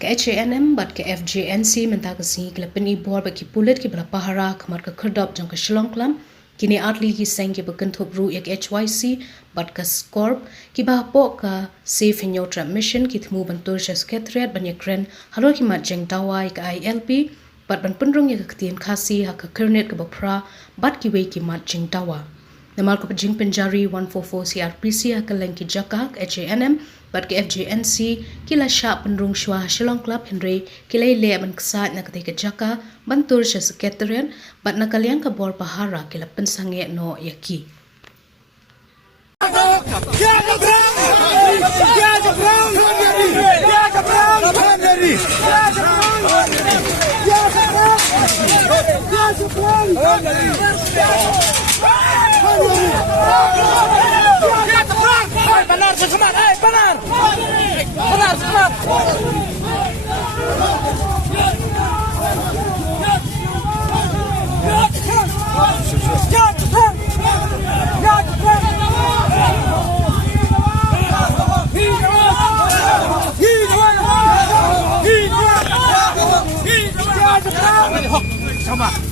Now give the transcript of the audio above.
Ke Hanm bat ke Ejnc menta ke si ke pen ibor ba ki pulet ki bala Pahara khamar ke Khyrdop jong ke Shillong klam kini atli ki seng ki bakan thop ru ek HYC bat ka scorp ki ba po ka safe in your transmission ki thmu ban tur Secretariat ban yakren halo ki mat jeng dawai ka ILP bat ban penrong ya ketien khasi ha ka Khyrdop ka bapra bat ki we ki mat jeng dawa namal ko jing penjari 144 CRPC ha ka leng ki jaka Hanm bat ke Ejnc kila sha penrung shwa Shillong club Henry kila le ban ksa na ka jaka ban tur Secretariat bat na kalyang ka bor Pahara kila pensange no yaki Benar semangat, benar. Benar semangat. Sama.